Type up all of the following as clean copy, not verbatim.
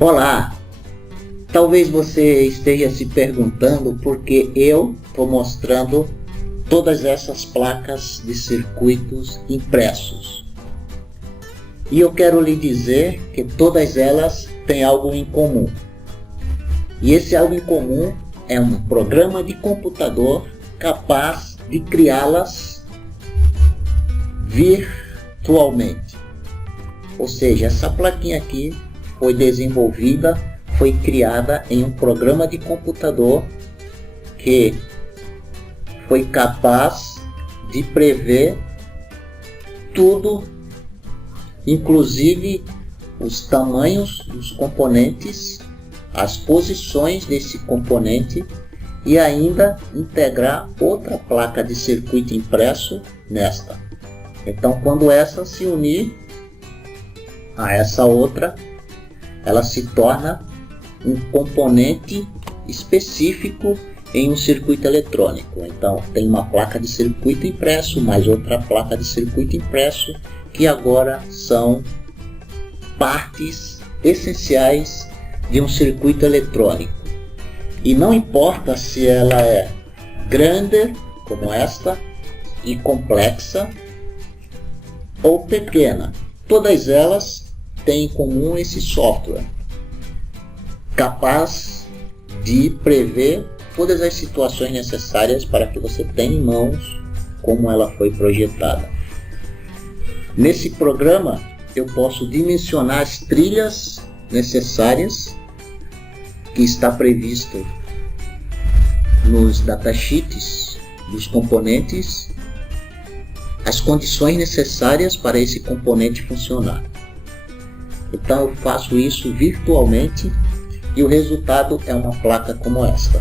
Olá! Talvez você esteja se perguntando por que eu estou mostrando todas essas placas de circuitos impressos. E eu quero lhe dizer que todas elas têm algo em comum. E esse algo em comum é um programa de computador capaz de criá-las virtualmente. Ou seja, essa plaquinha aqui foi desenvolvida, foi criada em um programa de computador que foi capaz de prever tudo, inclusive os tamanhos dos componentes, as posições desse componente e ainda integrar outra placa de circuito impresso nesta. Então, quando essa se unir a essa outra, ela se torna um componente específico em um circuito eletrônico. Então tem uma placa de circuito impresso, mais outra placa de circuito impresso, que agora são partes essenciais de um circuito eletrônico. E não importa se ela é grande, como esta, e complexa, ou pequena, todas elas têm em comum esse software, capaz de prever todas as situações necessárias para que você tenha em mãos como ela foi projetada. Nesse programa eu posso dimensionar as trilhas necessárias que está previsto nos datasheets dos componentes, as condições necessárias para esse componente funcionar. Então eu faço isso virtualmente e o resultado é uma placa como esta.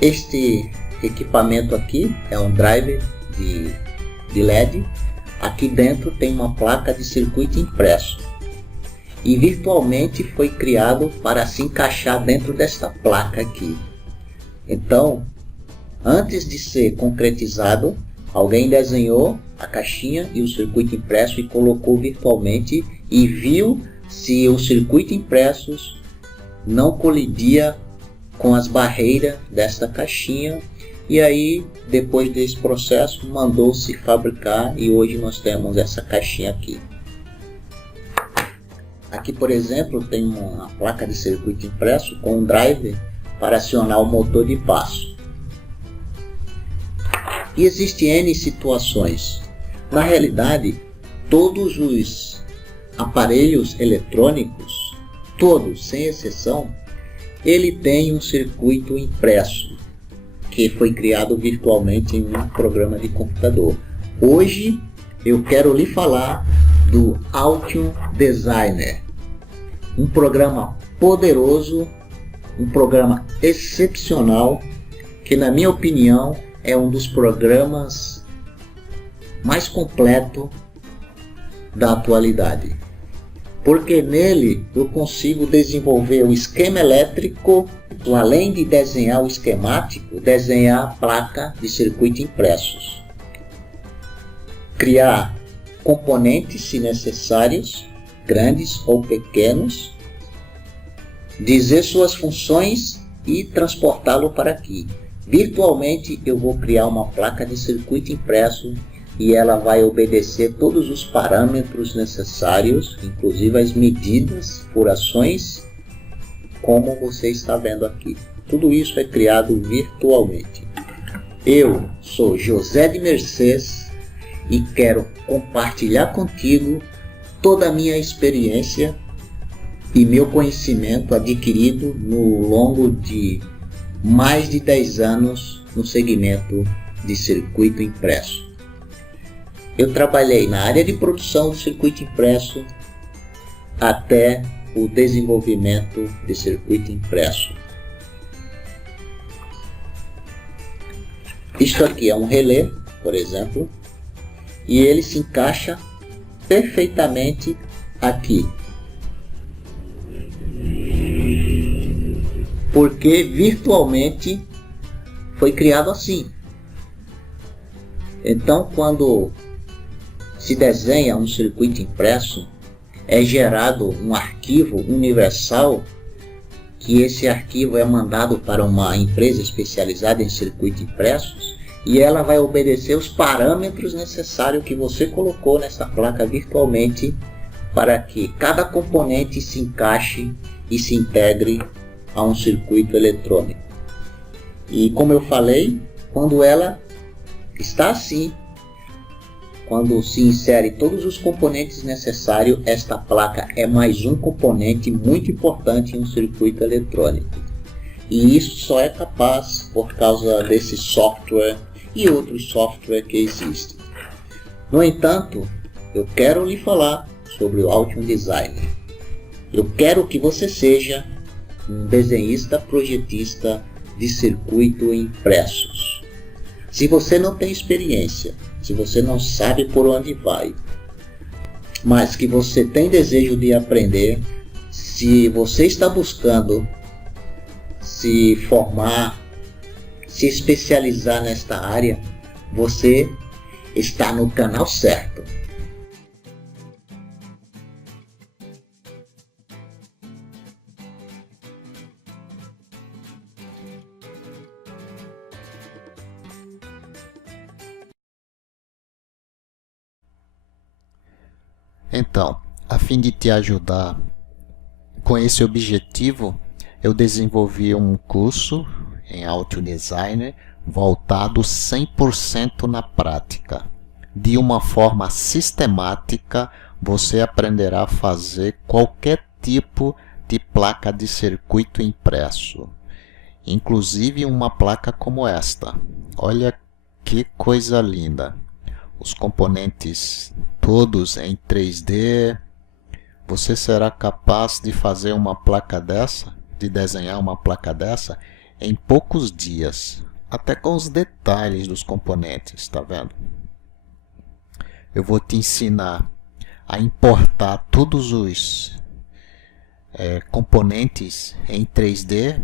Este equipamento aqui é um driver de LED. Aqui dentro tem uma placa de circuito impresso e virtualmente foi criado para se encaixar dentro desta placa aqui. Então, antes de ser concretizado, alguém desenhou a caixinha e o circuito impresso e colocou virtualmente e viu se o circuito impresso não colidia com as barreiras desta caixinha, e aí depois desse processo mandou-se fabricar e hoje nós temos essa caixinha aqui. Aqui, por exemplo, tem uma placa de circuito impresso com um driver para acionar o motor de passo. E existem N situações. Na realidade, todos os aparelhos eletrônicos, todos, sem exceção, ele tem um circuito impresso, que foi criado virtualmente em um programa de computador. Hoje, eu quero lhe falar do Altium Designer, um programa poderoso, um programa excepcional, que na minha opinião é um dos programas mais completos da atualidade, porque nele eu consigo desenvolver o esquema elétrico, além de desenhar o esquemático, desenhar a placa de circuito impressos, criar componentes se necessários, grandes ou pequenos, dizer suas funções e transportá-lo para aqui. Virtualmente eu vou criar uma placa de circuito impresso e ela vai obedecer todos os parâmetros necessários, inclusive as medidas, furações, como você está vendo aqui. Tudo isso é criado virtualmente. Eu sou José de Mercês e quero compartilhar contigo toda a minha experiência e meu conhecimento adquirido no longo de mais de 10 anos no segmento de circuito impresso. Eu trabalhei na área de produção do circuito impresso até o desenvolvimento de circuito impresso. Isto aqui é um relé, por exemplo, e ele se encaixa perfeitamente aqui, porque virtualmente foi criado assim. Então, quando se desenha um circuito impresso, é gerado um arquivo universal, que esse arquivo é mandado para uma empresa especializada em circuitos impressos e ela vai obedecer os parâmetros necessários que você colocou nessa placa virtualmente para que cada componente se encaixe e se integre a um circuito eletrônico. E como eu falei, quando ela está assim, quando se insere todos os componentes necessários, esta placa é mais um componente muito importante em um circuito eletrônico. E isso só é capaz por causa desse software e outros softwares que existem. No entanto, eu quero lhe falar sobre o Altium Designer. Eu quero que você seja um desenhista projetista de circuito impressos. Se você não tem experiência, se você não sabe por onde vai, mas que você tem desejo de aprender, se você está buscando se formar, se especializar nesta área, você está no canal certo. Então, a fim de te ajudar com esse objetivo, eu desenvolvi um curso em Altium Designer voltado 100% na prática. De uma forma sistemática, você aprenderá a fazer qualquer tipo de placa de circuito impresso, inclusive uma placa como esta. Olha que coisa linda! Os componentes todos em 3D. Você será capaz de fazer uma placa dessa, de desenhar uma placa dessa em poucos dias, até com os detalhes dos componentes, tá vendo? Eu vou te ensinar a importar todos os componentes em 3D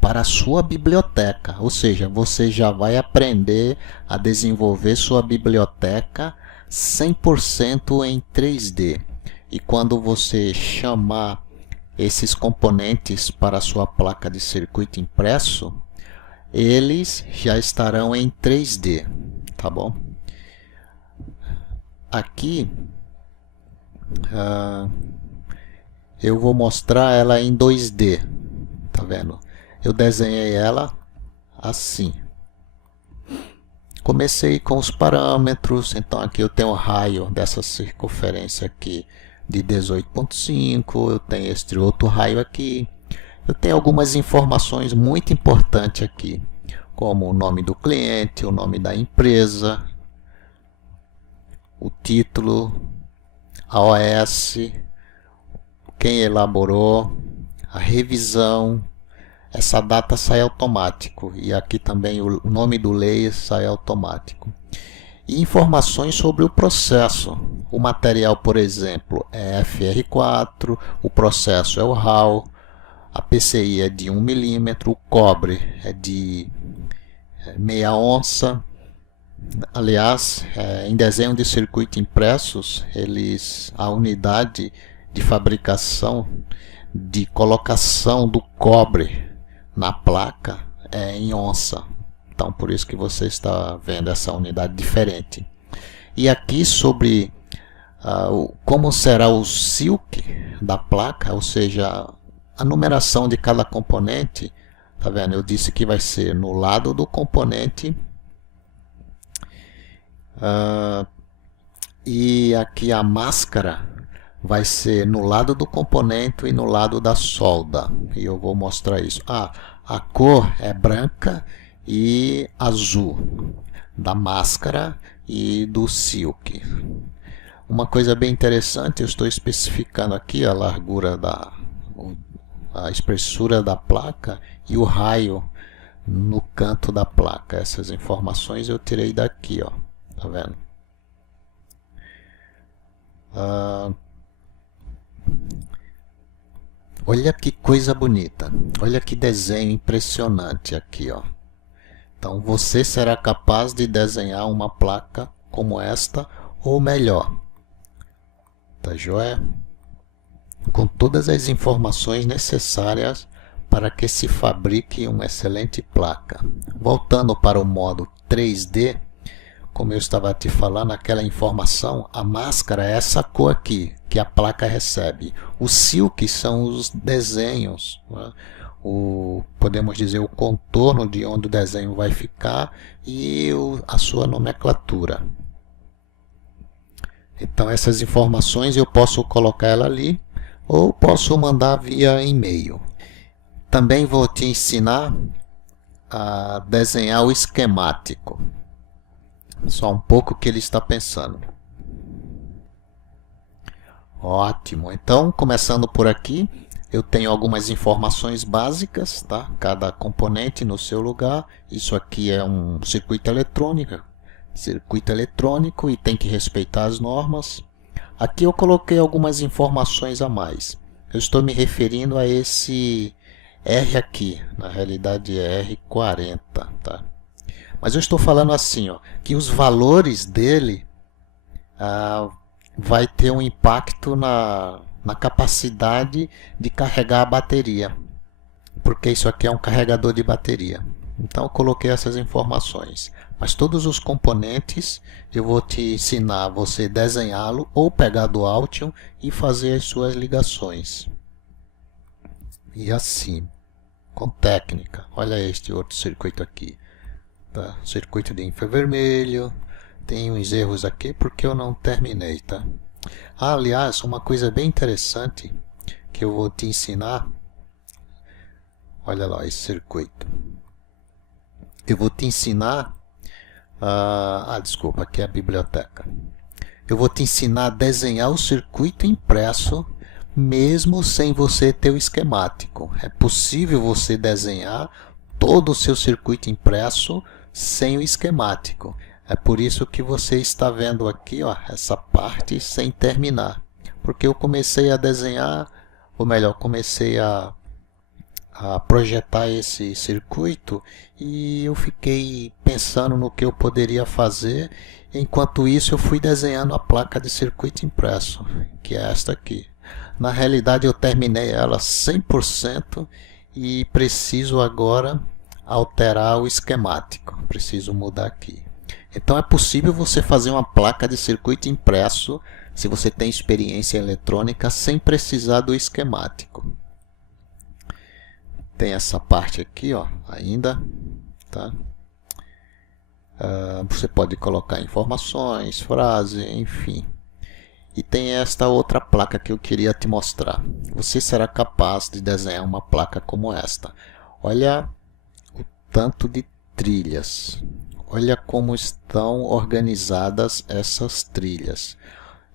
para a sua biblioteca, ou seja, você já vai aprender a desenvolver sua biblioteca 100% em 3D. E quando você chamar esses componentes para a sua placa de circuito impresso, eles já estarão em 3D, tá bom? Aqui eu vou mostrar ela em 2D, tá vendo? Eu desenhei ela assim. Comecei com os parâmetros, então aqui eu tenho o raio dessa circunferência aqui de 18,5, eu tenho este outro raio aqui. Eu tenho algumas informações muito importantes aqui, como o nome do cliente, o nome da empresa, o título, a OS, quem elaborou, a revisão. Essa data sai automático e aqui também o nome do layer sai automático. E informações sobre o processo. O material, por exemplo, é FR4, o processo é o RAL, a PCI é de 1 milímetro, o cobre é de meia onça. Aliás, em desenho de circuito impressos, a unidade de fabricação, de colocação do cobre na placa é em onça. Então, por isso que você está vendo essa unidade diferente. E aqui sobre como será o silk da placa, ou seja, a numeração de cada componente. Tá vendo? Eu disse que vai ser no lado do componente. E aqui a máscara vai ser no lado do componente e no lado da solda. E eu vou mostrar isso. A cor é branca e azul da máscara e do silk. Uma coisa bem interessante, eu estou especificando aqui a largura a espessura da placa e o raio no canto da placa. Essas informações eu tirei daqui, ó. Tá vendo? Olha que coisa bonita, olha que desenho impressionante aqui, ó. Então você será capaz de desenhar uma placa como esta ou melhor, tá joia? com todas as informações necessárias para que se fabrique uma excelente placa. Voltando para o modo 3D, como eu estava te falando, aquela informação, a máscara é essa cor aqui, que a placa recebe. O silk são os desenhos, né? Podemos dizer o contorno de onde o desenho vai ficar e a sua nomenclatura. Então essas informações eu posso colocar ela ali ou posso mandar via e-mail. Também vou te ensinar a desenhar o esquemático. Só um pouco que ele está pensando. Ótimo. Então, começando por aqui, eu tenho algumas informações básicas, tá? Cada componente no seu lugar. Isso aqui é um circuito eletrônico e tem que respeitar as normas. Aqui eu coloquei algumas informações a mais. Eu estou me referindo a esse R aqui, na realidade é R40, tá? Mas eu estou falando assim, ó, que os valores dele vai ter um impacto na capacidade de carregar a bateria, porque isso aqui é um carregador de bateria. Então eu coloquei essas informações, mas todos os componentes eu vou te ensinar a você desenhá-lo ou pegar do Altium e fazer as suas ligações. E assim, com técnica. Olha este outro circuito aqui, tá? Circuito de infravermelho. Tem uns erros aqui porque eu não terminei, tá? Aliás, uma coisa bem interessante que eu vou te ensinar. Olha lá esse circuito. Eu vou te ensinar desculpa, aqui é a biblioteca. Eu vou te ensinar a desenhar o circuito impresso mesmo sem você ter o esquemático. É possível você desenhar todo o seu circuito impresso sem o esquemático. É por isso que você está vendo aqui, ó, essa parte sem terminar. Porque eu comecei a desenhar, ou melhor, comecei a projetar esse circuito e eu fiquei pensando no que eu poderia fazer. Enquanto isso eu fui desenhando a placa de circuito impresso, que é esta aqui. Na realidade eu terminei ela 100% e preciso agora alterar o esquemático. Preciso mudar aqui. Então é possível você fazer uma placa de circuito impresso se você tem experiência eletrônica sem precisar do esquemático. Tem essa parte aqui, ó, ainda, tá? Você pode colocar informações, frase, enfim. E tem esta outra placa que eu queria te mostrar. Você será capaz de desenhar uma placa como esta. Olha o tanto de trilhas. Olha como estão organizadas essas trilhas.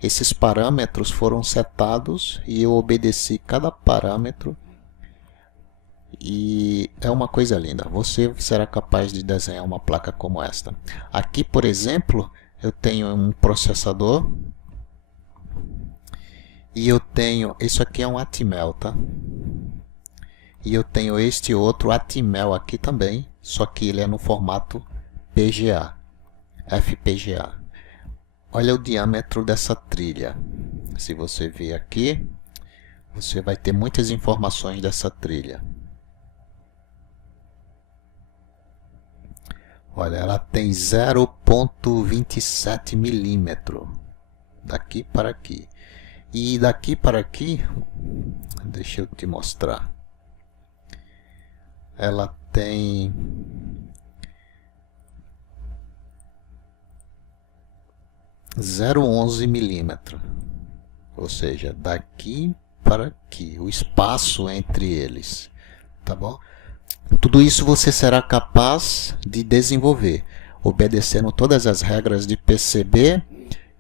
Esses parâmetros foram setados e eu obedeci cada parâmetro. E é uma coisa linda. Você será capaz de desenhar uma placa como esta. Aqui, por exemplo, eu tenho um processador. E eu tenho, isso aqui é um Atmel, tá? E eu tenho este outro Atmel aqui também, só que ele é no formato PGA, FPGA. Olha o diâmetro dessa trilha. Se você vir aqui, você vai ter muitas informações dessa trilha. Olha, ela tem 0,27 milímetro daqui para aqui. E daqui para aqui, deixa eu te mostrar. Ela tem 0,11 milímetro. Ou seja, daqui para aqui, o espaço entre eles, tá bom? Tudo isso você será capaz de desenvolver, obedecendo todas as regras de PCB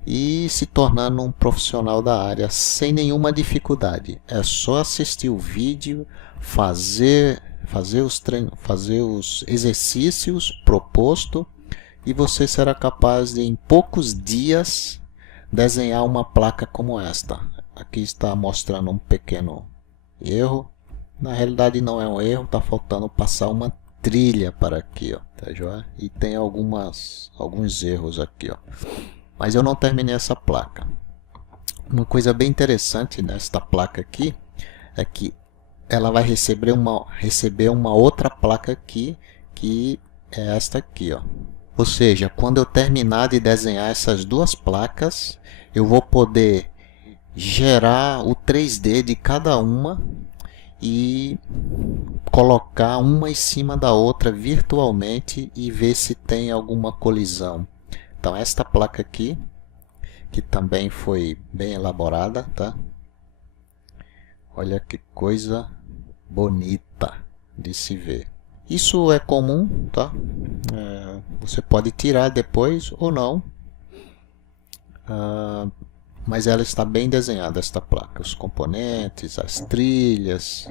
e se tornando um profissional da área sem nenhuma dificuldade. É só assistir o vídeo, fazer os exercícios propostos e você será capaz de, em poucos dias, desenhar uma placa como esta. Aqui está mostrando um pequeno erro. Na realidade não é um erro, está faltando passar uma trilha para aqui, ó, tá joia? E tem alguns erros aqui, ó. Mas eu não terminei essa placa. Uma coisa bem interessante nesta placa aqui é que ela vai receber uma outra placa aqui, que é esta aqui, ó. Ou seja, quando eu terminar de desenhar essas duas placas, eu vou poder gerar o 3D de cada uma e colocar uma em cima da outra virtualmente e ver se tem alguma colisão. Então esta placa aqui, que também foi bem elaborada, tá? Olha que coisa bonita de se ver. Isso é comum, tá? Você pode tirar depois ou não. Mas ela está bem desenhada, esta placa. Os componentes, as trilhas.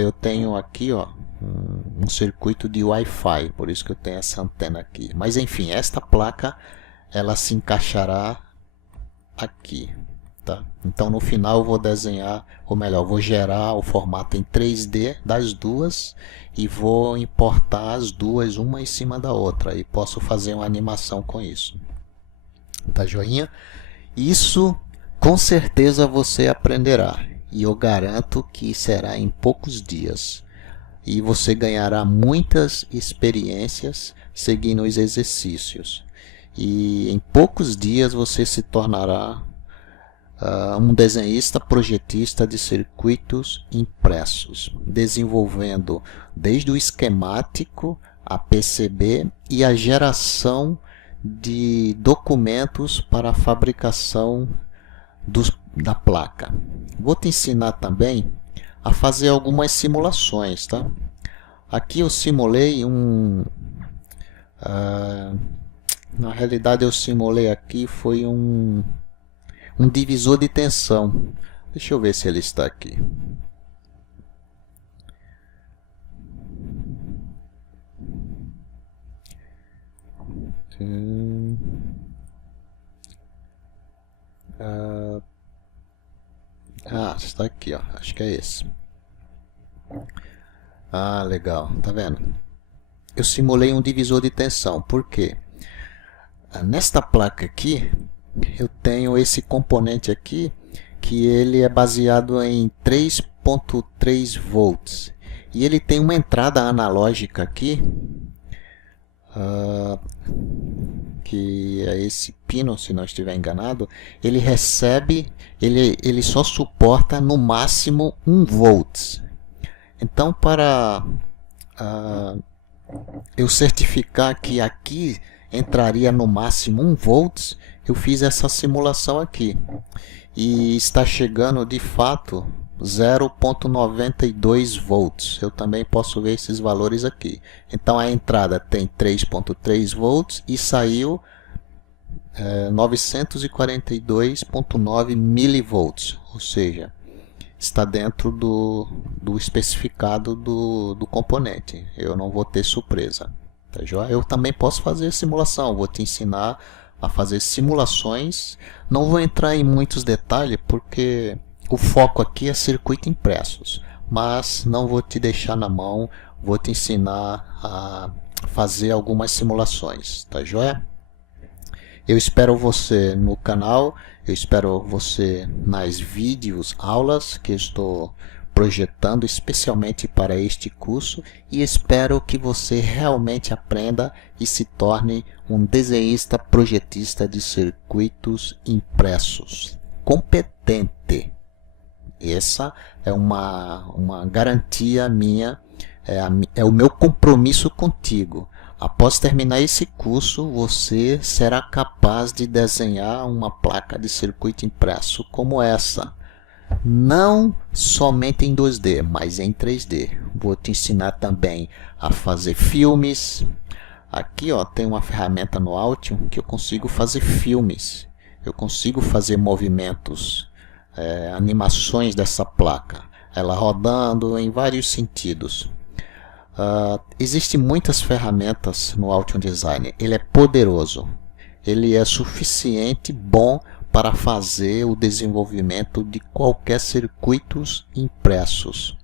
Eu tenho aqui, ó, um circuito de Wi-Fi, por isso que eu tenho essa antena aqui. Mas enfim, esta placa ela se encaixará aqui, tá? Então no final eu vou desenhar, ou melhor, vou gerar o formato em 3D das duas e vou importar as duas uma em cima da outra e posso fazer uma animação com isso. Tá joinha? Isso com certeza você aprenderá e eu garanto que será em poucos dias e você ganhará muitas experiências seguindo os exercícios e em poucos dias você se tornará um desenhista projetista de circuitos impressos, desenvolvendo desde o esquemático, a PCB e a geração de documentos para a fabricação da placa. Vou te ensinar também a fazer algumas simulações, tá? Aqui eu simulei na realidade eu simulei aqui foi um divisor de tensão. Deixa eu ver se ele está aqui. Está aqui, ó. Acho que é esse. Legal. Tá vendo? Eu simulei um divisor de tensão. Por quê? Nesta placa aqui, eu tenho esse componente aqui, que ele é baseado em 3.3 volts. E ele tem uma entrada analógica aqui, que é esse pino, se não estiver enganado. Ele recebe, ele só suporta no máximo 1 volts. Então, para eu certificar que aqui entraria no máximo 1 volts, eu fiz essa simulação aqui e está chegando de fato 0.92 volts. Eu também posso ver esses valores aqui. Então a entrada tem 3.3 volts e saiu 942.9 milivolts, ou seja, está dentro do especificado do componente. Eu não vou ter surpresa, tá joia? Eu também posso fazer simulação, vou te ensinar a fazer simulações. Não vou entrar em muitos detalhes porque o foco aqui é circuito impressos, mas não vou te deixar na mão, vou te ensinar a fazer algumas simulações, tá joia? Eu espero você no canal, eu espero você nas vídeos, aulas que eu estou projetando especialmente para este curso e espero que você realmente aprenda e se torne um desenhista projetista de circuitos impressos competente. Essa é uma garantia minha, é o meu compromisso contigo. Após terminar esse curso, você será capaz de desenhar uma placa de circuito impresso como essa. Não somente em 2D, mas em 3D. Vou te ensinar também a fazer filmes. Aqui ó, tem uma ferramenta no Altium que eu consigo fazer filmes. Eu consigo fazer movimentos, animações dessa placa. Ela rodando em vários sentidos. Existem muitas ferramentas no Altium Design. Ele é poderoso. Ele é suficiente bom para fazer o desenvolvimento de qualquer circuitos impressos.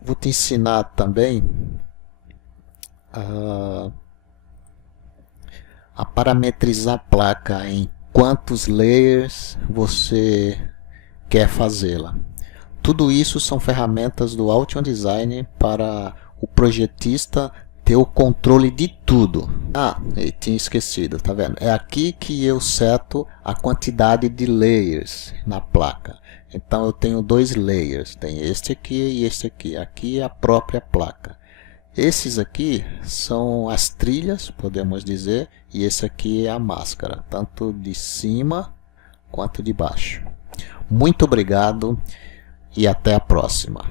Vou te ensinar também a parametrizar a placa em quantos layers você quer fazê-la. Tudo isso são ferramentas do Altium Design para o projetista ter o controle de tudo. Eu tinha esquecido, tá vendo? É aqui que eu seto a quantidade de layers na placa. Então eu tenho 2 layers, tem este aqui e este aqui. Aqui é a própria placa. Esses aqui são as trilhas, podemos dizer, e esse aqui é a máscara, tanto de cima quanto de baixo. Muito obrigado e até a próxima.